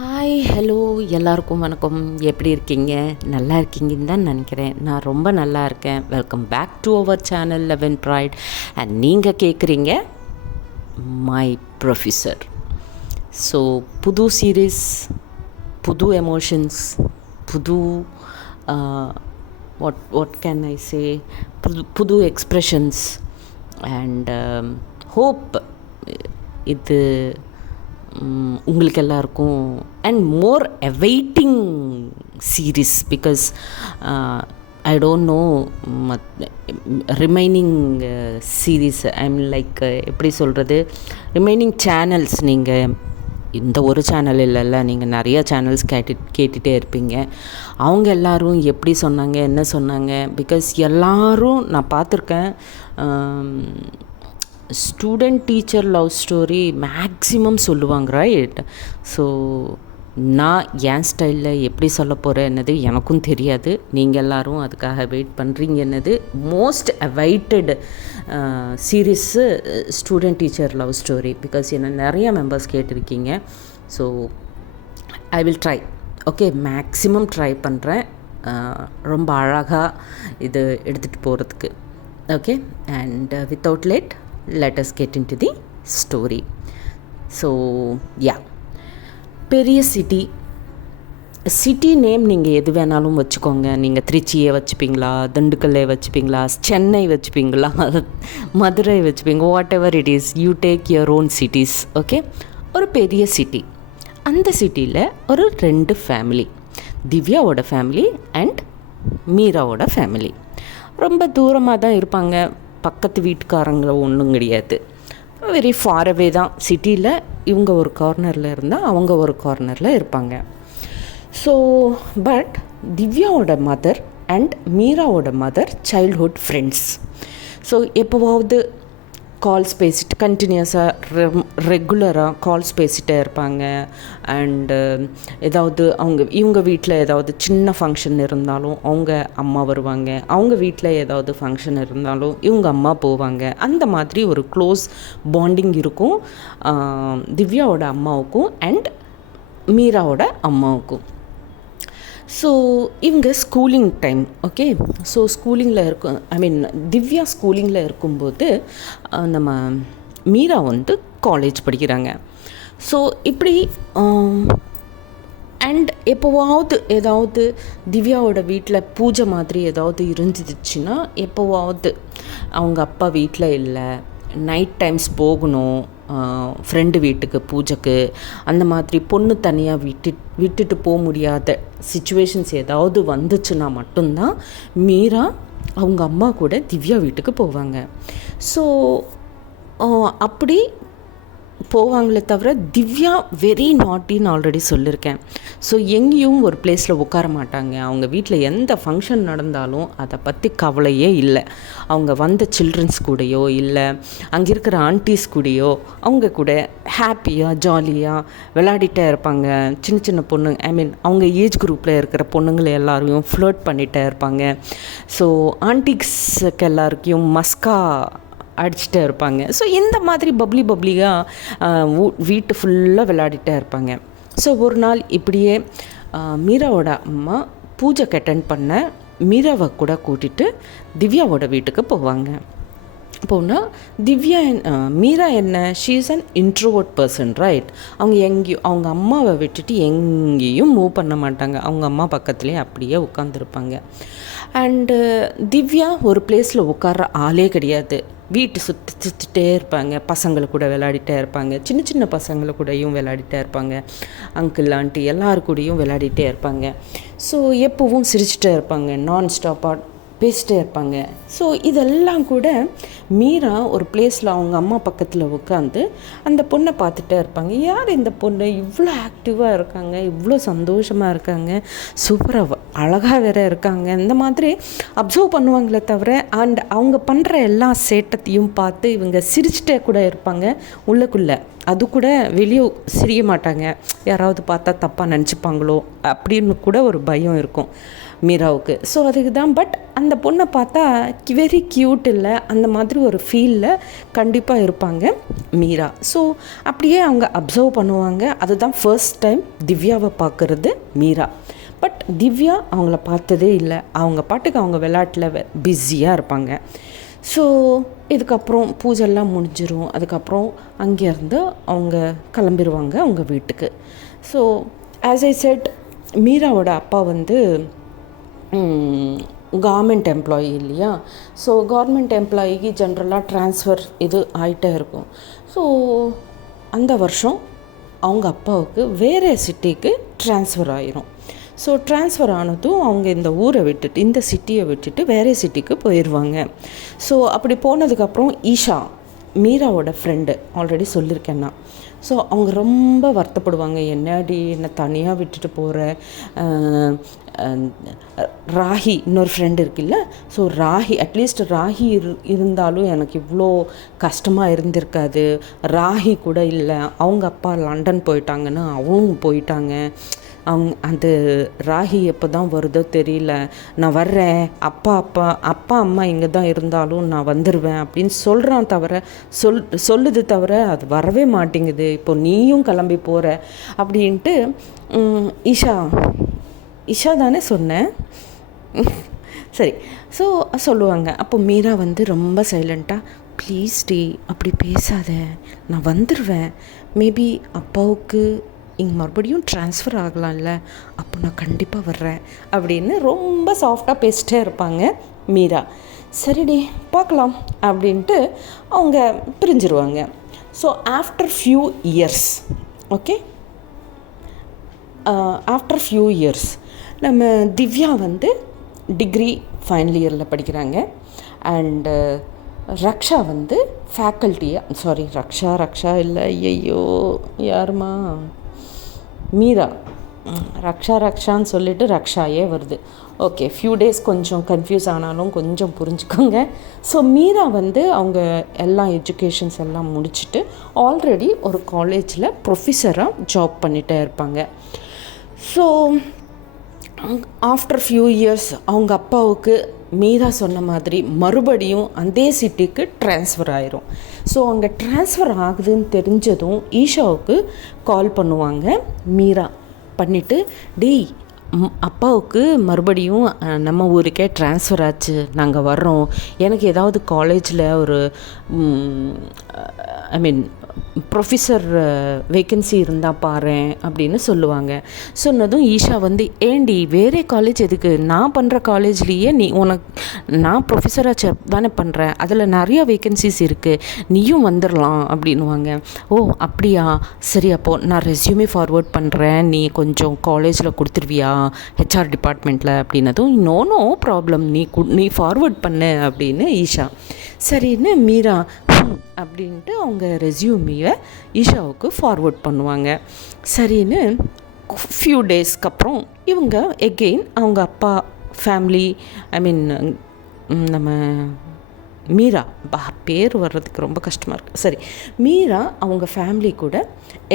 Hi hello எல்லாருக்கும் வணக்கம். எப்படி இருக்கீங்க? நல்லா இருக்கீங்கன்னு தான் நினைக்கிறேன். நான் ரொம்ப நல்லா இருக்கேன். Welcome back to our channel eleven bright. And நீங்கள் கேட்குறீங்க மை ப்ரொஃபஸர். ஸோ புது சீரீஸ், புது எமோஷன்ஸ், புது வாட் கேன் ஐ சே, புது எக்ஸ்ப்ரெஷன்ஸ் அண்ட் ஹோப். இது உங்களுக்கு எல்லாருக்கும் and more awaiting series because I don't know remaining series. I'm like எப்படி சொல்கிறது, ரிமைனிங் சேனல்ஸ். நீங்கள் இந்த ஒரு சேனல் இல்லைல்ல, நீங்கள் நிறைய சேனல்ஸ் கேட்டுகிட்டே இருப்பீங்க. அவங்க எல்லோரும் எப்படி சொன்னாங்க, என்ன சொன்னாங்க, பிகாஸ் எல்லோரும் நான் பார்த்துருக்கேன். Student teacher love story maximum சொல்லுவாங்க, ரைட்? ஸோ நான் என் ஸ்டைலில் எப்படி சொல்ல போகிறேன்னது எனக்கும் தெரியாது. நீங்கள் எல்லோரும் அதுக்காக வெயிட் பண்ணுறீங்கன்னது most awaited series student teacher love story. Because என்ன நிறைய மெம்பர்ஸ் கேட்டிருக்கீங்க. So I will try. Okay, maximum try பண்ணுறேன் ரொம்ப அழகாக இது எடுத்துகிட்டு போகிறதுக்கு. Okay, and without let us get into the story. So yeah, பெரிய சிட்டி நேம் நீங்கள் எது வேணாலும் வச்சுக்கோங்க. நீங்கள் திருச்சியை வச்சுப்பீங்களா, திண்டுக்கல்லை வச்சுப்பீங்களா, சென்னை வச்சுப்பீங்களா, மதுரை வச்சுப்பீங்க, whatever it is, you take your own cities. Okay, ஒரு பெரிய சிட்டி. அந்த சிட்டியில் ஒரு 2 ஃபேமிலி, திவ்யாவோட ஃபேமிலி அண்ட் மீராவோட ஃபேமிலி. ரொம்ப தூரமாக தான் இருப்பாங்க, பக்கத்து வீட்டுக்காரங்கள ஒன்றும் கிடையாது. வெரி ஃபார் அவே தான். சிட்டியில் இவங்க ஒரு கார்னரில் இருந்தால் அவங்க ஒரு கார்னரில் இருப்பாங்க. ஸோ பட் திவ்யாவோட மதர் அண்ட் மீராவோட மதர் சைல்ட்ஹுட் ஃப்ரெண்ட்ஸ். ஸோ எப்போவாவது கால்ஸ் பேசிட்டு கண்டினியூஸாக ரெகுலராக கால்ஸ் பேசிகிட்டே இருப்பாங்க. அண்டு ஏதாவது இவங்க வீட்டில் ஏதாவது சின்ன ஃபங்க்ஷன் இருந்தாலும் அவங்க அம்மா வருவாங்க, அவங்க வீட்டில் ஏதாவது ஃபங்க்ஷன் இருந்தாலும் இவங்க அம்மா போவாங்க. அந்த மாதிரி ஒரு க்ளோஸ் பாண்டிங் இருக்கும் திவ்யாவோட அம்மாவுக்கும் அண்ட் மீராவோட அம்மாவுக்கும். ஸோ இவங்க ஸ்கூலிங் டைம். ஓகே, ஸோ ஸ்கூலிங்கில் இருக்கும், திவ்யா ஸ்கூலிங்கில் இருக்கும்போது நம்ம மீரா காலேஜ் படிக்கிறாங்க. ஸோ இப்படி அண்ட் எப்போவாவது ஏதாவது திவ்யாவோட வீட்டில் பூஜை மாதிரி ஏதாவது இருந்துச்சுன்னா, எப்போவாவது அவங்க அப்பா வீட்டில் இல்லை, நைட் டைம்ஸ் போகணும் ஃப்ரெண்டு வீட்டுக்கு பூஜைக்கு, அந்த மாதிரி பொண்ணு தனியாக விட்டுட்டு போக முடியாத சிச்சுவேஷன்ஸ் ஏதாவது வந்துச்சுன்னா மட்டும்தான் மீரா அவங்க அம்மா கூட திவ்யா வீட்டுக்கு போவாங்க. ஸோ அப்படி போவாங்களே தவிர திவ்யா வெரி நாட்டின்னு ஆல்ரெடி சொல்லியிருக்கேன். ஸோ எங்கேயும் ஒரு பிளேஸில் உட்கார மாட்டாங்க. அவங்க வீட்டில் எந்த ஃபங்க்ஷன் நடந்தாலும் அதை பற்றி கவலையே இல்லை. அவங்க வந்த சில்ட்ரன்ஸ் கூடயோ இல்லை அங்கே இருக்கிற ஆன்டிஸ் கூடயோ அவங்க கூட ஹாப்பியாக ஜாலியாக விளையாடிட்டே இருப்பாங்க. சின்ன சின்ன பொண்ணு, அவங்க ஏஜ் குரூப்பில் இருக்கிற பொண்ணுங்களை எல்லாரையும் ஃப்ளர்ட் பண்ணிகிட்டே இருப்பாங்க. ஸோ ஆன்டிக்ஸுக்கு எல்லாருக்கையும் மஸ்கா அடிச்சுட்டே இருப்பாங்க. ஸோ இந்த மாதிரி பப்ளியாக வீட்டு ஃபுல்லாக விளையாடிட்டே இருப்பாங்க. ஸோ ஒரு நாள் இப்படியே மீராவோட அம்மா பூஜைக்கு அட்டெண்ட் பண்ண மீராவை கூட கூட்டிகிட்டு திவ்யாவோட வீட்டுக்கு போவாங்க. போனால் மீரா என்ன, she is an introvert person, right? அவங்க எங்கேயும் அவங்க அம்மாவை விட்டுட்டு எங்கேயும் மூவ் பண்ண மாட்டாங்க. அவங்க அம்மா பக்கத்துலேயே அப்படியே உட்காந்துருப்பாங்க. அண்டு திவ்யா ஒரு பிளேஸில் உட்கார்ற ஆளே கிடையாது. வீட்டு சுற்றிட்டே இருப்பாங்க, பசங்களை கூட விளையாடிட்டே இருப்பாங்க, சின்ன சின்ன பசங்களை கூடயும் விளையாடிட்டே இருப்பாங்க, அங்கிள் ஆண்டி எல்லாரு கூடயும் விளையாடிட்டே இருப்பாங்க. ஸோ எப்போவும் சிரிச்சிட்டே இருப்பாங்க, நான் ஸ்டாப்பாக பேசிட்டே இருப்பாங்க. ஸோ இதெல்லாம் கூட மீரா ஒரு பிளேஸில் அவங்க அம்மா பக்கத்தில் உட்காந்து அந்த பொண்ணை பார்த்துட்டே இருப்பாங்க. யார் இந்த பொண்ணு இவ்வளோ ஆக்டிவாக இருக்காங்க, இவ்வளோ சந்தோஷமாக இருக்காங்க, சூப்பராக அழகாக வேற இருக்காங்க, இந்த மாதிரி அப்சர்வ் பண்ணுவாங்களே தவிர அண்ட் அவங்க பண்ணுற எல்லா சேட்டத்தையும் பார்த்து இவங்க சிரிச்சிட்டே கூட இருப்பாங்க உள்ளுக்குள்ளே. அது கூட வெளியே சிரிக்க மாட்டாங்க, யாராவது பார்த்தா தப்பாக நினச்சிப்பாங்களோ அப்படின்னு கூட ஒரு பயம் இருக்கும். மீராவுக்கு. ஸோ அதுக்கு தான். பட் அந்த பொண்ணை பார்த்தா வெரி க்யூட் இல்லை, அந்த மாதிரி ஒரு ஃபீலில் கண்டிப்பாக இருப்பாங்க மீரா. ஸோ அப்படியே அவங்க அப்சர்வ் பண்ணுவாங்க. அதுதான் ஃபர்ஸ்ட் டைம் திவ்யாவை பார்க்குறது மீரா. பட் திவ்யா அவங்கள பார்த்ததே இல்லை. அவங்க பாட்டுக்கு அவங்க விளையாட்டில் பிஸியாக இருப்பாங்க. ஸோ இதுக்கப்புறம் பூஜைலாம் முடிஞ்சிடும். அதுக்கப்புறம் அங்கேருந்து அவங்க கிளம்பிடுவாங்க அவங்க வீட்டுக்கு. ஸோ ஆஸ் ஐ செட், மீராவோட அப்பா வந்து கவர்மெண்ட் எம்ப்ளாயி இல்லையா. ஸோ கவர்மெண்ட் எம்ப்ளாயிக்கு ஜென்ரலாக ட்ரான்ஸ்ஃபர் இது ஆகிட்டே இருக்கும். ஸோ அந்த வருஷம் அவங்க அப்பாவுக்கு வேறு சிட்டிக்கு ட்ரான்ஸ்ஃபர் ஆகிரும். ஸோ ட்ரான்ஸ்ஃபர் ஆனதும் அவங்க இந்த ஊரை விட்டுட்டு, இந்த சிட்டியை விட்டுட்டு வேறு சிட்டிக்கு போயிடுவாங்க. ஸோ அப்படி போனதுக்கப்புறம் ஈஷா, மீராவோட ஃப்ரெண்டு, ஆல்ரெடி சொல்லியிருக்கேன்னா, ஸோ அவங்க ரொம்ப வருத்தப்படுவாங்க. என்னடி என்னை தனியாக விட்டுட்டு போகிற. ராகி இன்னொரு ஃப்ரெண்டு இருக்குல்ல, ஸோ ராகி, அட்லீஸ்ட் ராகி இருந்தாலும் எனக்கு இவ்வளோ கஷ்டமாக இருந்திருக்காது. ராகி கூட இல்லை, அவங்க அப்பா லண்டன் போயிட்டாங்கன்னு அவங்க போயிட்டாங்க. அந்த ராகி எப்போ தான் வருதோ தெரியல, நான் வர்றேன், அப்பா அம்மா இங்கே தான் இருந்தாலும் நான் வந்துடுவேன் அப்படின்னு சொல்கிறான் தவிர சொல்லுது தவிர அது வரவே மாட்டேங்குது. இப்போ நீயும் கிளம்பி போகிற அப்படின்ட்டு ஈஷா தானே சொன்னேன். சரி, ஸோ சொல்லுவாங்க. அப்போ மீரா வந்து ரொம்ப சைலண்ட்டாக, ப்ளீஸ் டி அப்படி பேசாத, நான் வந்துடுவேன், மேபி அப்பாவுக்கு இங்கே மறுபடியும் ட்ரான்ஸ்ஃபர் ஆகலாம்ல, அப்போ நான் கண்டிப்பாக வர்றேன் அப்படின்னு ரொம்ப சாஃப்டாக பேசிட்டே இருப்பாங்க மீரா. சரிடி பார்க்கலாம் அப்படின்ட்டு அவங்க பிரிஞ்சிருவாங்க. So after few years, okay, after few years நம்ம திவ்யா வந்து டிகிரி ஃபைனல் இயரில் படிக்கிறாங்க. அண்டு ரக்ஷா வந்து ஃபேக்கல்ட்டியாக, ரக்ஷா இல்லை, ஐயோ யாருமா, மீரா. ரக்ஷான்னு சொல்லிட்டு ரக்ஷாயே வருது. ஓகே, ஃபியூ டேஸ் கொஞ்சம் கன்ஃபியூஸ் ஆனாலும் கொஞ்சம் புரிஞ்சுக்கோங்க. ஸோ மீரா வந்து அவங்க எல்லா எஜுகேஷன்ஸ் எல்லாம் முடிச்சுட்டு ஆல்ரெடி ஒரு காலேஜில் ப்ரொஃபஸராக ஜாப் பண்ணிகிட்டே இருப்பாங்க. ஸோ ஆஃப்டர் ஃபியூ இயர்ஸ் அவங்க அப்பாவுக்கு மீரா சொன்ன மாதிரி மறுபடியும் அதே சிட்டிக்கு ட்ரான்ஸ்ஃபர் ஆயிரும். ஸோ அங்கே ட்ரான்ஸ்ஃபர் ஆகுதுன்னு தெரிஞ்சதும் ஈஷாவுக்கு கால் பண்ணுவாங்க மீரா. பண்ணிவிட்டு, டேய் அப்பாவுக்கு மறுபடியும் நம்ம ஊருக்கே ட்ரான்ஸ்ஃபர் ஆச்சு, நாங்கள் வர்றோம், எனக்கு ஏதாவது காலேஜில் ஒரு ப்ரொஃபஸர் வேக்கன்சி இருந்தால் பாரேன் அப்படின்னு சொல்லுவாங்க. சொன்னதும் ஈஷா வந்து, ஏண்டி வேறே காலேஜ் எதுக்கு, நான் பண்ணுற காலேஜ்லேயே நான் ப்ரொஃபஸராக தானே பண்ணுறேன், அதில் நிறையா வேக்கன்சிஸ் இருக்குது, நீயும் வந்துடலாம் அப்படின்வாங்க. ஓ அப்படியா, சரி அப்போது நான் ரெஸ்யூமே ஃபார்வேர்ட் பண்ணுறேன், நீ கொஞ்சம் காலேஜில் கொடுத்துருவியா ஹெச்ஆர் டிபார்ட்மெண்ட்டில் அப்படின்னதும், நோ ப்ராப்ளம், நீ ஃபார்வேர்ட் பண்ணு அப்படின்னு ஈஷா. சரின்னு மீரா அப்படின்ட்டு அவங்க ரெஸ்யூமியை ஈஷாவுக்கு ஃபார்வேர்ட் பண்ணுவாங்க. சரின்னு ஃபியூ டேஸ்க்கு அப்புறம் இவங்க எகெயின் அவங்க அப்பா ஃபேமிலி, நம்ம மீரா, பேர் வர்றதுக்கு ரொம்ப கஷ்டமாக இருக்குது, சரி, மீரா அவங்க ஃபேமிலி கூட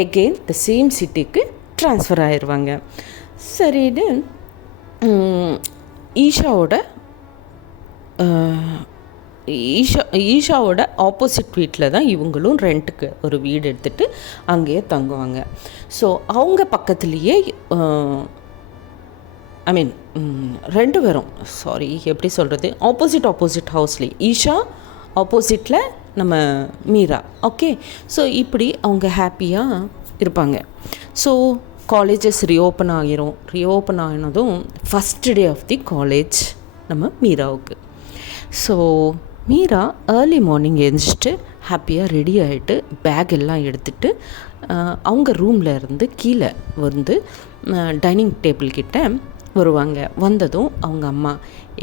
எகெயின் த சேம் சிட்டிக்கு ட்ரான்ஸ்ஃபர் ஆயிடுவாங்க. சரின்னு ஈஷாவோட ஆப்போசிட் வீட்டில் தான் இவங்களும் ரெண்ட்டுக்கு ஒரு வீடு எடுத்துகிட்டு அங்கேயே தங்குவாங்க. ஸோ அவங்க பக்கத்துலேயே ரெண்டு பேரும் எப்படி சொல்கிறது, ஆப்போசிட் ஹவுஸ்லேயே ஆப்போசிட் ஆப்போசிட்டில் நம்ம மீரா. ஓகே, ஸோ இப்படி அவங்க ஹாப்பியாக இருப்பாங்க. ஸோ காலேஜஸ் ரீஓப்பன் ஆகினதும் first day of the college நம்ம மீராவுக்கு. ஸோ மீரா ஏர்லி மார்னிங் எழுந்திரிச்சிட்டு ஹாப்பியாக ரெடி ஆகிட்டு பேக் எல்லாம் எடுத்துகிட்டு அவங்க ரூமில் இருந்து கீழே வந்து டைனிங் டேபிள் கிட்ட வருவாங்க. வந்ததும் அவங்க அம்மா,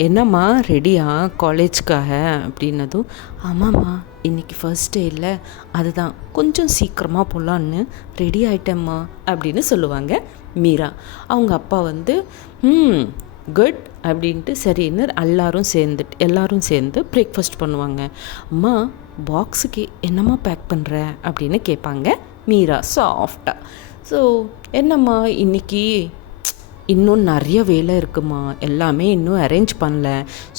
என்னம்மா ரெடியா காலேஜ்க்காக அப்படின்னதும், ஆமாம்மா இன்றைக்கி ஃபர்ஸ்ட் டே இல்லை, அதுதான் கொஞ்சம் சீக்கிரமாக போகலான்னு ரெடி ஆகிட்டேம்மா அப்படின்னு சொல்லுவாங்க மீரா. அவங்க அப்பா வந்து குட் அப்படின்ட்டு சரின்னு எல்லாரும் சேர்ந்து பிரேக்ஃபாஸ்ட் பண்ணுவாங்க. அம்மா பாக்ஸுக்கு என்னம்மா பேக் பண்ணுற அப்படின்னு கேட்பாங்க மீரா சாஃப்டாக. ஸோ என்னம்மா இன்னும் நிறைய வேலை இருக்குமா, எல்லாமே இன்னும் அரேஞ்ச் பண்ணல.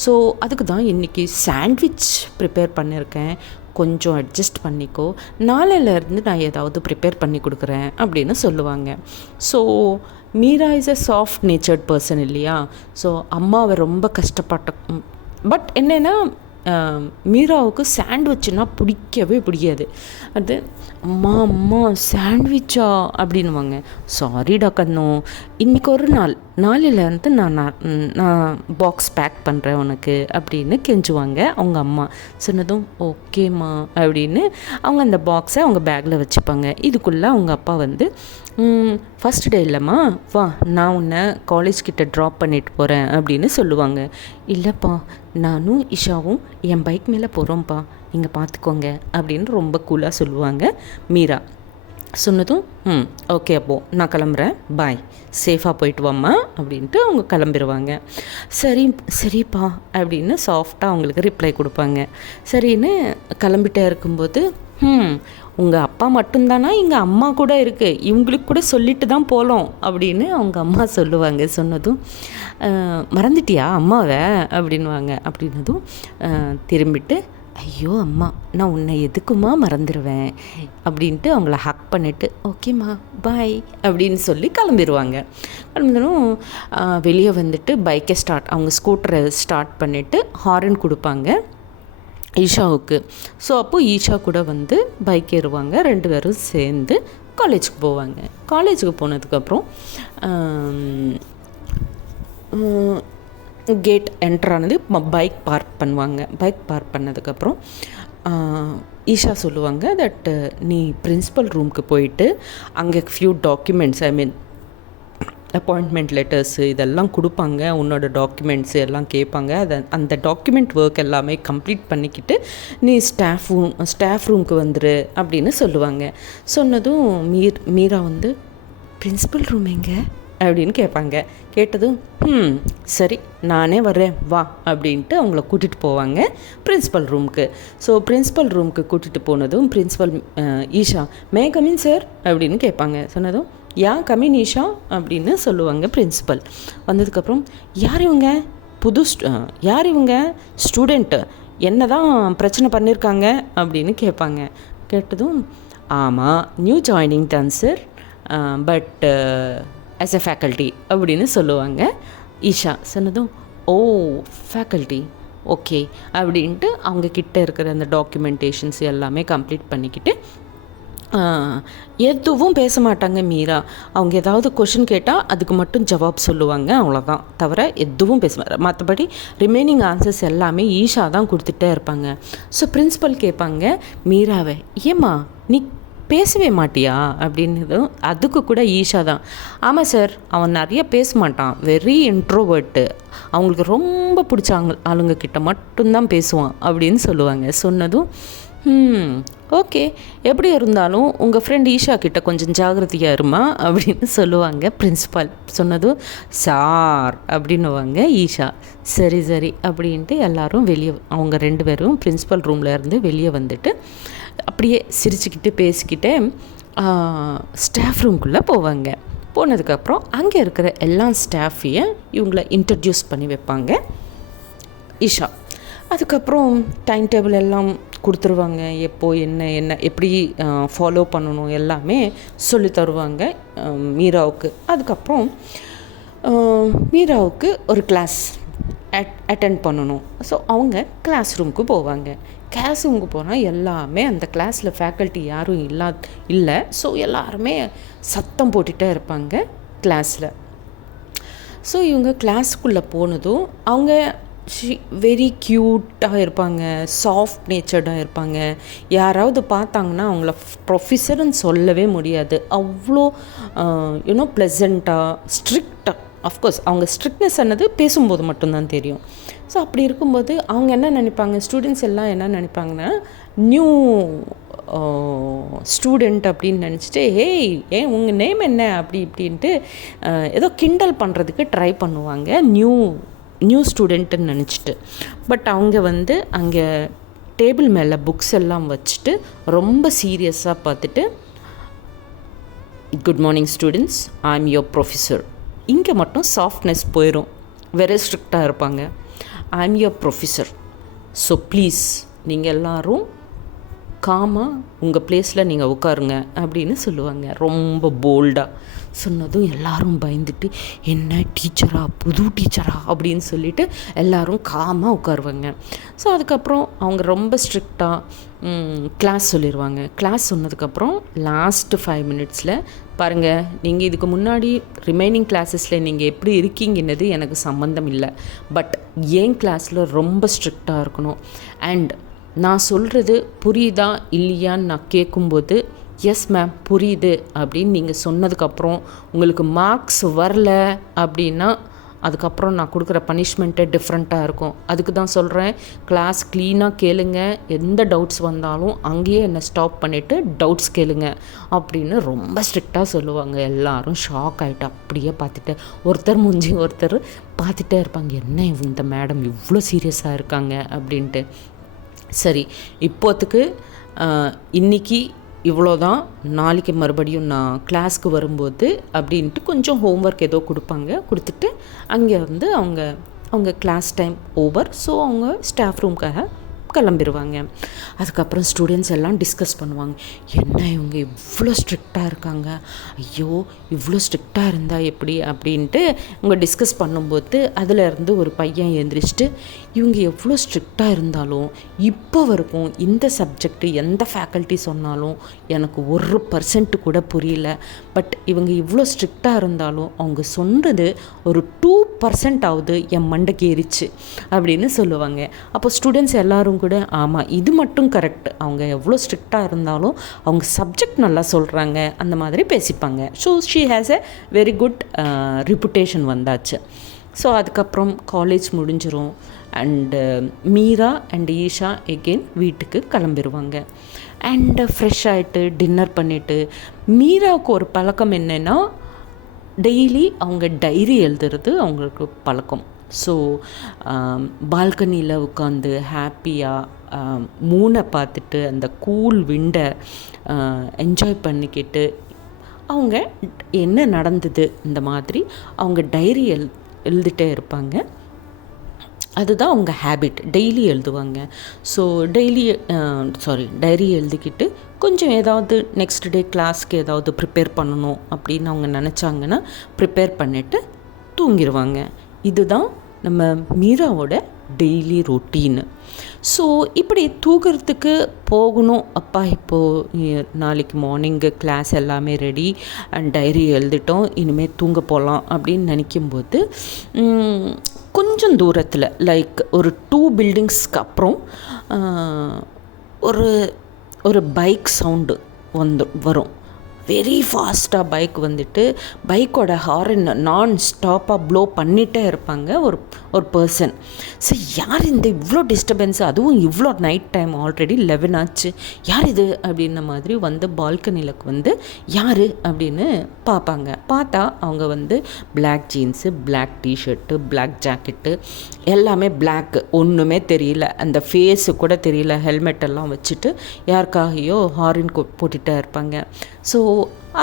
ஸோ அதுக்கு தான் இன்றைக்கி சாண்ட்விச் ப்ரிப்பேர் பண்ணியிருக்கேன், கொஞ்சம் அட்ஜஸ்ட் பண்ணிக்கோ, நாளையிலேருந்து நான் ஏதாவது ப்ரிப்பேர் பண்ணி கொடுக்குறேன் அப்படின்னு சொல்லுவாங்க. So Meera is a soft natured person இல்லையா. ஸோ அம்மாவை ரொம்ப கஷ்டப்பட்ட, பட் என்னென்னா மீராவுக்கு சாண்ட்விச்சுன்னா பிடிக்கவே பிடிக்காது. அது அம்மா அம்மா சாண்ட்விச்சா அப்படின்வாங்க. சாரிடா கண்ணு, இன்றைக்கி ஒரு நாளிலேருந்து நான் பாக்ஸ் பேக் பண்ணுறேன் உனக்கு அப்படின்னு கெஞ்சுவாங்க அவங்க அம்மா. சொன்னதும் ஓகேம்மா அப்படின்னு அவங்க அந்த பாக்ஸை அவங்க பேக்கில் வச்சுப்பாங்க. இதுக்குள்ளே அவங்க அப்பா வந்து ஃபஸ்ட் டே இல்லைம்மா, வா நான் உன்னை காலேஜ்கிட்ட ட்ராப் பண்ணிட்டு போகிறேன் அப்படின்னு சொல்லுவாங்க. இல்லைப்பா, நானும் இஷாவும் என் பைக் மேலே போகிறோம்ப்பா, நீங்கள் பார்த்துக்கோங்க அப்படின்னு ரொம்ப கூலாக சொல்லுவாங்க மீரா. சொன்னதும் ஓகே அப்போது நான் கிளம்புறேன், பாய், சேஃபாக போயிட்டு வாம்மா அப்படின்ட்டு அவங்க கிளம்பிடுவாங்க. சரிப்பா அப்படின்னு சாஃப்டாக அவங்களுக்கு ரிப்ளை கொடுப்பாங்க. சரின்னு கிளம்பிட்டே இருக்கும்போது உங்கள் அப்பா மட்டும்தானா, இங்கே அம்மா கூட இருக்குது, இவங்களுக்கு கூட சொல்லிட்டு தான் போகலாம் அப்படின்னு அவங்க அம்மா சொல்லுவாங்க. சொன்னதும் மறந்துட்டியா அம்மாவை அப்படின்வாங்க. அப்படின்னதும் திரும்பிட்டு ஐயோ அம்மா, நான் உன்னை எதுக்குமா மறந்துடுவேன் அப்படின்ட்டு அவங்கள ஹக் பண்ணிவிட்டு ஓகேம்மா பாய் அப்படின்னு சொல்லி கிளம்பிடுவாங்க. கிளம்பிடும் வெளியே வந்துட்டு பைக்கை அவங்க ஸ்கூட்டரை ஸ்டார்ட் பண்ணிவிட்டு ஹாரன் கொடுப்பாங்க ஈஷாவுக்கு. ஸோ அப்போது ஈஷா கூட வந்து பைக் ஏறுவாங்க, 2 பேரும் சேர்ந்து காலேஜுக்கு போவாங்க. காலேஜுக்கு போனதுக்கப்புறம் கேட் என்ட்ரானது பைக் பார்க் பண்ணுவாங்க. பைக் பார்க் பண்ணதுக்கப்புறம் ஈஷா சொல்லுவாங்க தட் நீ பிரின்சிபல் ரூமுக்கு போயிட்டு அங்கே ஃபியூ டாக்குமெண்ட்ஸ், அப்பாயின்மெண்ட் லெட்டர்ஸு இதெல்லாம் கொடுப்பாங்க, உன்னோட டாக்குமெண்ட்ஸு எல்லாம் கேட்பாங்க. அந்த டாக்குமெண்ட் ஒர்க் எல்லாமே கம்ப்ளீட் பண்ணிக்கிட்டு நீ ஸ்டாஃப் ரூமுக்கு வந்துரு அப்படின்னு சொல்லுவாங்க. சொன்னதும் மீரா வந்து பிரின்சிபல் ரூம் எங்கே அப்படின்னு கேட்பாங்க. கேட்டதும் சரி நானே வர்றேன் வா அப்படின்ட்டு அவங்கள கூட்டிகிட்டு போவாங்க பிரின்சிபல் ரூமுக்கு. ஸோ பிரின்சிபல் ரூமுக்கு கூட்டிகிட்டு போனதும் பிரின்சிபல் ஈஷா மே கமின் சார் அப்படின்னு கேட்பாங்க. சொன்னதும் கமின் ஈஷா அப்படின்னு சொல்லுவாங்க பிரின்சிபல். வந்ததுக்கப்புறம் யார் இவங்க ஸ்டூடெண்ட்டு, என்ன தான் பிரச்சனை பண்ணியிருக்காங்க அப்படின்னு கேட்பாங்க. கேட்டதும் ஆமாம் நியூ ஜாயினிங் தான் sir, but as a faculty அப்படின்னு சொல்லுவாங்க ஈஷா. சொன்னதும் ஓ ஃபேக்கல்ட்டி ஓகே அப்படின்ட்டு அவங்கக்கிட்ட இருக்கிற அந்த டாக்குமெண்டேஷன்ஸ் எல்லாமே கம்ப்ளீட் பண்ணிக்கிட்டு எதுவும் பேச மாட்டாங்க மீரா. அவங்க ஏதாவது கொஷின் கேட்டால் அதுக்கு மட்டும் ஜவாப் சொல்லுவாங்க, அவ்வளோதான். தவிர எதுவும் மற்றபடி ரிமைனிங் ஆன்சர்ஸ் எல்லாமே ஈஷா தான் கொடுத்துட்டே இருப்பாங்க. ஸோ பிரின்சிபல் கேட்பாங்க மீராவை, ஏம்மா நீ பேசவே மாட்டியா அப்படின்னதும் அதுக்கு கூட ஈஷா தான், ஆமாம் சார் அவன் நிறைய பேச மாட்டான், வெரி இன்ட்ரோவர்ட்டு, அவங்களுக்கு ரொம்ப பிடிச்ச ஆளுங்கக்கிட்ட மட்டும்தான் பேசுவான் அப்படின்னு சொல்லுவாங்க. சொன்னதும் ஓகே எப்படி இருந்தாலும் உங்கள் ஃப்ரெண்ட் ஈஷா கிட்ட கொஞ்சம் ஜாகிரதையாக இருமா அப்படின்னு சொல்லுவாங்க பிரின்சிபால். சொன்னதும் சார் அப்படின்னுவாங்க ஈஷா. சரி அப்படின்ட்டு எல்லாரும் வெளியே, அவங்க 2 பேரும் பிரின்சிபல் ரூமில் இருந்து வெளியே வந்துட்டு அப்படியே சிரிச்சுக்கிட்டு பேசிக்கிட்டே ஸ்டாஃப் ரூம்குள்ளே போவாங்க. போனதுக்கப்புறம் அங்கே இருக்கிற எல்லா ஸ்டாஃபையும் இவங்கள இன்ட்ரடியூஸ் பண்ணி வைப்பாங்க ஈஷா. அதுக்கப்புறம் டைம் டேபிள் எல்லாம் கொடுத்துருவாங்க, எப்போது என்ன எப்படி ஃபாலோ பண்ணணும் எல்லாமே சொல்லி தருவாங்க மீராவுக்கு. அதுக்கப்புறம் மீராவுக்கு ஒரு கிளாஸ் அட்டெண்ட் பண்ணணும். ஸோ அவங்க கிளாஸ் ரூமுக்கு போவாங்க. கிளாஸ் ரூமுக்கு போனால் எல்லாமே அந்த கிளாஸில் ஃபேக்கல்ட்டி யாரும் இல்லை. ஸோ எல்லாருமே சத்தம் போட்டுகிட்டே இருப்பாங்க கிளாஸில். ஸோ இவங்க கிளாஸுக்குள்ளே போனதும் அவங்க வெரி க்யூட்டாக இருப்பாங்க, சாஃப்ட் நேச்சர்டாக இருப்பாங்க. யாராவது பார்த்தாங்கன்னா அவங்கள ப்ரொஃபஸர்னு சொல்லவே முடியாது, அவ்வளோ ப்ளசண்ட்டாக ஸ்ட்ரிக்டாக. அஃப்கோர்ஸ் அவங்க ஸ்ட்ரிக்ட்னஸ் ஆனது பேசும்போது மட்டும்தான் தெரியும். ஸோ அப்படி இருக்கும்போது அவங்க என்ன நினைப்பாங்க, ஸ்டூடெண்ட்ஸ் எல்லாம் என்ன நினைப்பாங்கன்னா நியூ ஸ்டூடெண்ட் அப்படின்னு நினச்சிட்டு உங்கள் நேம் என்ன அப்படி இப்படின்ட்டு ஏதோ கிண்டல் பண்ணுறதுக்கு ட்ரை பண்ணுவாங்க நியூ ஸ்டூடெண்ட்டுன்னு நினச்சிட்டு. பட் அவங்க வந்து அங்கே டேபிள் மேலே புக்ஸ் எல்லாம் வச்சுட்டு ரொம்ப சீரியஸாக பார்த்துட்டு, good morning students, I am your professor, இங்கே மட்டும் சாஃப்ட்னஸ் போயிடும், வெரி ஸ்ட்ரிக்டாக இருப்பாங்க. ஐ am your professor, so please நீங்கள் எல்லோரும் காமாக உங்கள் பிளேஸில் நீங்கள் உட்காருங்க அப்படின்னு சொல்லுவாங்க, ரொம்ப போல்டாக. சொன்னதும் எல்லோரும் பயந்துட்டு, என்ன டீச்சரா, புது டீச்சரா அப்படின்னு சொல்லிவிட்டு எல்லோரும் காமாக உட்காருவாங்க. ஸோ அதுக்கப்புறம் அவங்க ரொம்ப ஸ்ட்ரிக்டாக கிளாஸ் சொல்லிடுவாங்க. கிளாஸ் சொன்னதுக்கப்புறம் லாஸ்ட்டு 5 மினிட்ஸில் பாருங்கள், நீங்கள் இதுக்கு முன்னாடி ரிமைனிங் கிளாஸஸில் நீங்கள் எப்படி இருக்கீங்கன்னது எனக்கு சம்மந்தம் இல்லை, பட் என் கிளாஸில் ரொம்ப ஸ்ட்ரிக்டாக இருக்கணும். அண்ட் நான் சொல்கிறது புரியுதா இல்லையான்னு நான் கேட்கும்போது எஸ் மேம் புரியுது அப்படின்னு நீங்கள் சொன்னதுக்கப்புறம் உங்களுக்கு மார்க்ஸ் வரல அப்படின்னா அதுக்கப்புறம் நான் கொடுக்குற பனிஷ்மெண்ட்டே டிஃப்ரெண்ட்டாக இருக்கும். அதுக்கு தான் சொல்கிறேன், கிளாஸ் க்ளீனாக கேளுங்க, எந்த டவுட்ஸ் வந்தாலும் அங்கேயே என்னை ஸ்டாப் பண்ணிவிட்டு டவுட்ஸ் கேளுங்க அப்படின்னு ரொம்ப ஸ்ட்ரிக்டாக சொல்லுவாங்க. எல்லோரும் ஷாக் ஆகிட்டு அப்படியே பார்த்துட்டு ஒருத்தர் மூஞ்சி ஒருத்தர் பார்த்துட்டே இருப்பாங்க, என்ன இந்த மேடம் இவ்வளோ சீரியஸாக இருக்காங்க அப்படின்ட்டு. சரி, இப்போத்துக்கு இன்றைக்கி இவ்வளோ தான், நாளைக்கு மறுபடியும் நான் கிளாஸ்க்கு வரும்போது அப்படின்ட்டு கொஞ்சம் ஹோம்ஒர்க் ஏதோ கொடுப்பாங்க. கொடுத்துட்டு அங்கே வந்து அவங்க கிளாஸ் டைம் ஓவர். ஸோ அவங்க ஸ்டாஃப் ரூம்க்காக கிளம்பிடுவாங்க. அதுக்கப்புறம் ஸ்டூடெண்ட்ஸ் எல்லாம் டிஸ்கஸ் பண்ணுவாங்க, என்ன இவங்க இவ்வளோ ஸ்ட்ரிக்டாக இருக்காங்க, ஐயோ இவ்வளோ ஸ்ட்ரிக்டாக இருந்தால் எப்படி அப்படின்ட்டு இவங்க டிஸ்கஸ் பண்ணும்போது அதிலேருந்து ஒரு பையன் எழுந்திரிச்சிட்டு, இவங்க எவ்வளோ ஸ்ட்ரிக்டாக இருந்தாலும் இப்போ வரைக்கும் இந்த சப்ஜெக்ட் எந்த ஃபேக்கல்ட்டி சொன்னாலும் எனக்கு 1% கூட புரியல, பட் இவங்க இவ்வளோ ஸ்ட்ரிக்டாக இருந்தாலும் அவங்க சொன்னது ஒரு 2% ஆகுது என் மண்டைக்கு ஏறிச்சு அப்படின்னு சொல்லுவாங்க. அப்போ ஸ்டூடெண்ட்ஸ் எல்லோரும் கூட ஆமாம் இது மட்டும் கரெக்ட், அவங்க எவ்வளோ ஸ்ட்ரிக்டாக இருந்தாலும் அவங்க சப்ஜெக்ட் நல்லா சொல்கிறாங்க அந்த மாதிரி பேசிப்பாங்க. So she has a very good reputation வந்தாச்சு. ஸோ அதுக்கப்புறம் காலேஜ் முடிஞ்சிரும். And Meera and Isha again வீட்டுக்கு கிளம்பிடுவாங்க. அண்டு ஃப்ரெஷ் ஆகிட்டு டின்னர் பண்ணிவிட்டு, மீராவுக்கு ஒரு பழக்கம் என்னென்னா டெய்லி அவங்க டைரி எழுதுறது அவங்களுக்கு பழக்கம். ஸோ பால்கனியில் உட்காந்து ஹாப்பியாக மூனை பார்த்துட்டு அந்த கூல் விண்டை என்ஜாய் பண்ணிக்கிட்டு அவங்க என்ன நடந்தது இந்த மாதிரி அவங்க டைரி எழுதிட்டே இருப்பாங்க. அதுதான் அவங்க ஹேபிட், டெய்லி எழுதுவாங்க. ஸோ டைரி எழுதிக்கிட்டு கொஞ்சம் ஏதாவது நெக்ஸ்ட் டே கிளாஸ்க்கு ஏதாவது ப்ரிப்பேர் பண்ணணும் அப்படின்னு அவங்க நினச்சாங்கன்னா ப்ரிப்பேர் பண்ணிவிட்டு தூங்கிடுவாங்க. இதுதான் நம்ம மீராவோட டெய்லி ரொட்டீனு. ஸோ இப்படி தூக்கிறதுக்கு போகணும், அப்பா இப்போது நாளைக்கு மார்னிங்கு கிளாஸ் எல்லாமே ரெடி அண்ட் டைரி எழுதிட்டோம், இனிமேல் தூங்க போகலாம் அப்படின்னு நினைக்கும்போது கொஞ்சம் தூரத்தில் லைக் ஒரு 2 பில்டிங்ஸ்க்கு அப்புறம் ஒரு பைக் சவுண்டு வரும். வெரி ஃபாஸ்ட்டாக பைக் வந்துட்டு பைக்கோட ஹாரன் நான் ஸ்டாப்பாக ப்ளோ பண்ணிகிட்டே இருப்பாங்க ஒரு பர்சன். ஸோ யார் இந்த இவ்வளோ டிஸ்டர்பன்ஸ், அதுவும் இவ்வளோ நைட் டைம், ஆல்ரெடி 11 ஆச்சு, யார் இது அப்படின்ன மாதிரி வந்து பால்கனியில் வந்து யார் அப்படின்னு பார்ப்பாங்க. பார்த்தா அவங்க வந்து black jeans, black t shirt, black jacket, எல்லாமே பிளாக்கு, ஒன்றுமே தெரியல, அந்த ஃபேஸு கூட தெரியல, ஹெல்மெட்டெல்லாம் வச்சுட்டு யாருக்காகையோ ஹாரின் போட்டுகிட்டே இருப்பாங்க. ஸோ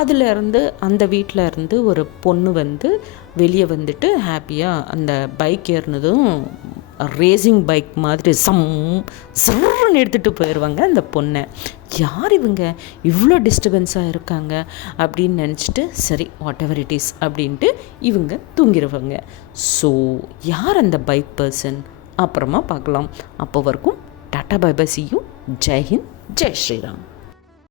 அதிலேருந்து அந்த வீட்டில் இருந்து ஒரு பொண்ணு வந்து வெளியே வந்துட்டு ஹாப்பியாக அந்த பைக் ஏறினதும் ரேசிங் பைக் மாதிரி சர்ன்னு எடுத்துகிட்டு போயிடுவாங்க அந்த பொண்ணை. யார் இவங்க இவ்வளோ டிஸ்டர்பன்ஸாக இருக்காங்க அப்படின்னு நினச்சிட்டு சரி வாட் எவர் இட் இஸ் அப்படின்ட்டு இவங்க தூங்கிடுவாங்க. ஸோ யார் அந்த பைக் பர்சன் அப்புறமா பார்க்கலாம். அப்போ வரைக்கும் tata bye bye, see you, Jai Hind, Jai Sriram.